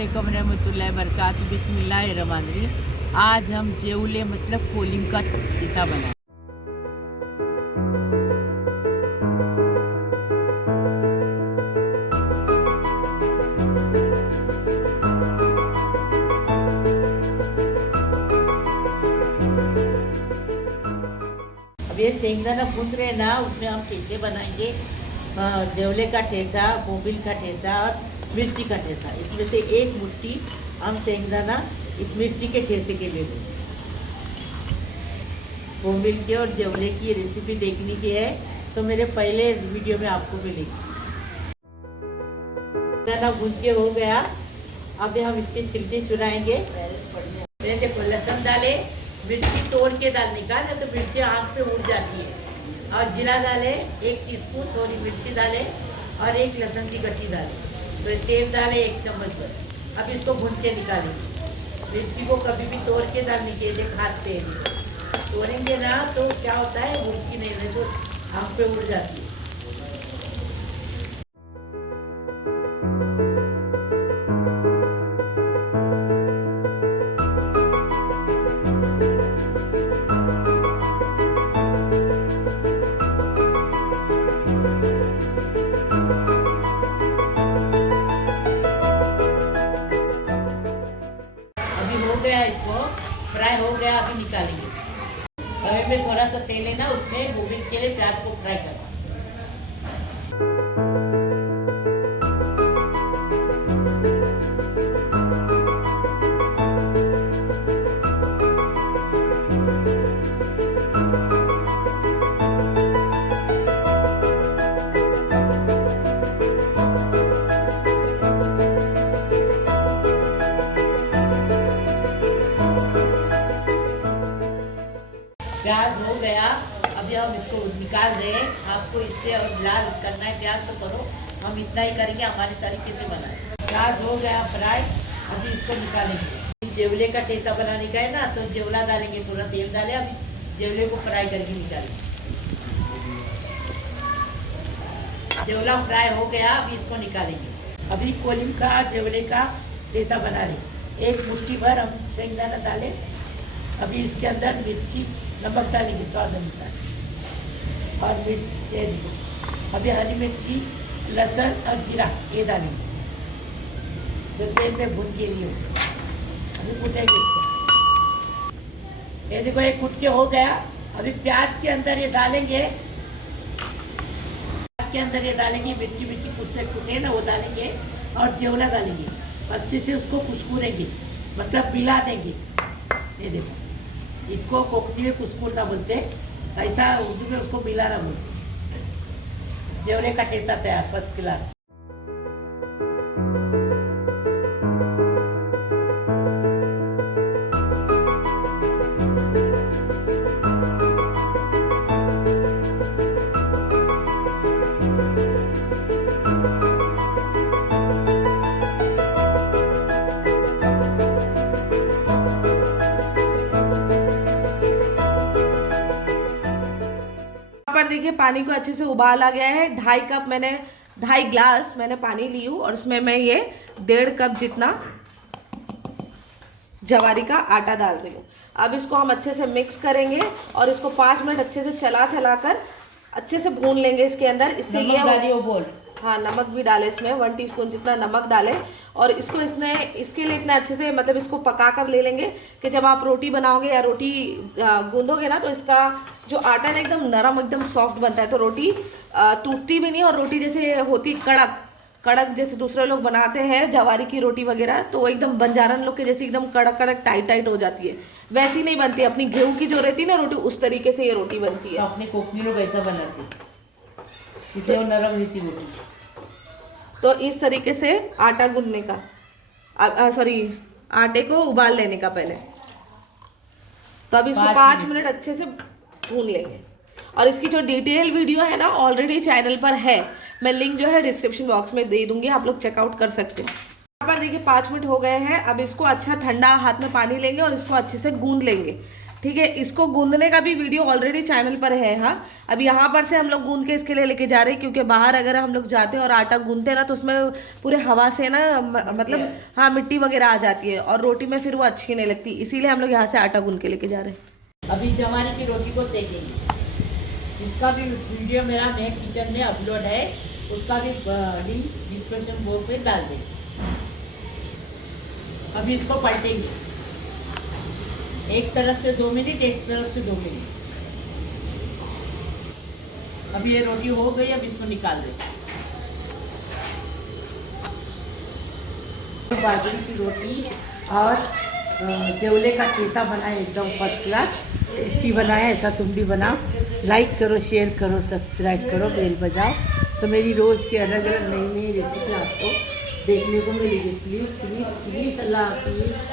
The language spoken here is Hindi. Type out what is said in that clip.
अस्सलामुअलैकुम रहमतुल्लाहि बरकातहू बिस्मिल्लाहिर्रहमानिर्रहीम। आज हम जेउले मतलब कोलिम का हिस्सा बनाए। अब ये सेंगदाना भून रहे ना, उसमें हम ठेसे बनाएंगे। जेवले का ठेसा, बोबिल का ठेसा और मिर्ची का ठेसा। इसमें से एक मुट्ठी हम सेंगदाना इस मिर्ची के ठेसे के ले लेंगे। बोबिल के और जेवले की रेसिपी देखने की है तो मेरे पहले वीडियो में आपको मिलेगी। सेंगदाना भून के हो गया। अब हम इसके छिलके चुराएंगे। मैंने देखो लहसुन डाले, मिर्ची तोड़ के डालने का, नहीं तो मिर्ची आँख पे उड़ जाती है। और जीरा डाले 1 टीस्पून, थोड़ी मिर्ची डाले और 1 लहसुन की गट्टी डाले। फिर तेल डाले 1 चम्मच भर। अब इसको भून के निकालेंगे। मिर्ची को कभी भी तोड़ के डालने के लिए खाते हैं, तोड़ेंगे ना तो क्या होता है, भूनती नहीं रहे तो आँख पे उड़ जाती है। हो गया, इसको फ्राई हो गया। अभी निकालेंगे। तवे में थोड़ा सा तेल है ना, उसमें बोबिल के लिए प्याज को फ्राई करना। प्याज हो गया। अभी हम इसको निकाल रहे हैं। आपको इससे और लाल करना है प्याज तो करो, हम इतना ही करेंगे, हमारे तरीके से बनाए। प्याज हो गया फ्राई। अभी इसको निकालेंगे। जेवले का ठेसा बनाने का है ना, तो जेवला डालेंगे, थोड़ा तेल डाले। अभी जेवले को फ्राई करके निकालेंगे। जेवला फ्राई हो गया। अभी इसको निकालेंगे। अभी कोलिम का जेवले का ठेसा बना रहे। 1 मुट्ठी भर हम शेंगदाना डाले। अभी इसके अंदर मिर्ची, नमक डालेंगे स्वाद अनुसार और मिर्च ये देखो। अभी हरी मिर्ची, लहसुन और जीरा ये डालेंगे जो तेल में भून के लिए। अभी कूटेंगे इसको। ये देखो ये कूट के हो गया। अभी प्याज के अंदर ये डालेंगे। प्याज के अंदर ये डालेंगे मिर्ची कुछ से कूटे ना, वो डालेंगे और जेवला डालेंगे। अच्छे से उसको कुचकुरेंगे, मतलब मिला देंगे। ये देखो, इसको कोकनी में कुचकुरना बोलते, ऐसा उर्दू में उसको मिलाना बोलते। जेवले का ठेसा तैयार, फर्स्ट क्लास। पर देखिए पानी को अच्छे से उबाल आ गया है। 2.5 कप मैंने 2.5 ग्लास मैंने पानी ली हूँ और उसमें मैं ये 1.5 कप जितना जवारी का आटा डाल रही हूँ। अब इसको हम अच्छे से मिक्स करेंगे और इसको 5 मिनट अच्छे से चला कर अच्छे से भून लेंगे इसके अंदर। इससे ये बोल, हाँ नमक भी डाले इसमें, 1 टीस्पून जितना नमक डाले। और इसको इसके लिए इतना अच्छे से मतलब इसको पका कर ले लेंगे कि जब आप रोटी बनाओगे या रोटी गूंदोगे ना, तो इसका जो आटा है एकदम नरम, एकदम सॉफ्ट बनता है। तो रोटी टूटती भी नहीं और रोटी जैसे होती कड़क जैसे दूसरे लोग बनाते हैं जवारी की रोटी वगैरह, तो वो एकदम बंजारन लोग के जैसे एकदम कड़क टाइट हो जाती है, वैसी नहीं बनती। अपनी गेहूं की जो रहती है ना रोटी, उस तरीके से ये रोटी बनती है। तो अपने कोकनी लोग ऐसा बनाते, इसलिए वो नरम रहती रोटी। तो इस तरीके से आटा गूंदने का, आटे को उबाल लेने का पहले। तो अब इसको 5 मिनट अच्छे से भून लेंगे। और इसकी जो डिटेल वीडियो है ना, ऑलरेडी चैनल पर है, मैं लिंक जो है डिस्क्रिप्शन बॉक्स में दे दूंगी, आप लोग चेकआउट कर सकते हैं। यहाँ पर देखिए 5 मिनट हो गए हैं। अब इसको अच्छा ठंडा हाथ में पानी लेंगे और इसको अच्छे से गूंद लेंगे। ठीक है। इसको गूंदने का भी वीडियो ऑलरेडी चैनल पर है। हाँ, अभी यहाँ पर से हम लोग गूंद के इसके लिए लेके जा रहे हैं, क्योंकि बाहर अगर हम लोग जाते हैं और आटा गूंदते हैं ना तो उसमें पूरे हवा से ना मतलब हाँ मिट्टी वगैरह आ जाती है और रोटी में फिर वो अच्छी नहीं लगती, इसीलिए हम लोग यहाँ से आटा गूंद के लेके जा रहे हैं। अभी जवानी की रोटी को सेकेंगे, इसका भी वीडियो मेरा मैं किचन में अपलोड है, उसका भी लिंक डिस्क्रिप्शन बोर्ड पे डाल देंगे। अभी इसको पलटेंगे, एक तरफ से 2 मिनट, एक तरफ से 2 मिनट। अभी ये रोटी हो गई, अब इसको निकाल दें। बाजरे की रोटी और जेवले का ठेसा बनाए, एकदम फर्स्ट क्लास टेस्टी बनाया। ऐसा तुम भी बनाओ, लाइक करो, शेयर करो, सब्सक्राइब करो, बेल बजाओ, तो मेरी रोज़ की अलग अलग नई नई रेसिपी आपको देखने को मिलेगी। प्लीज़ प्लीज़ प्लीज़, अल्लाह हाफिज़।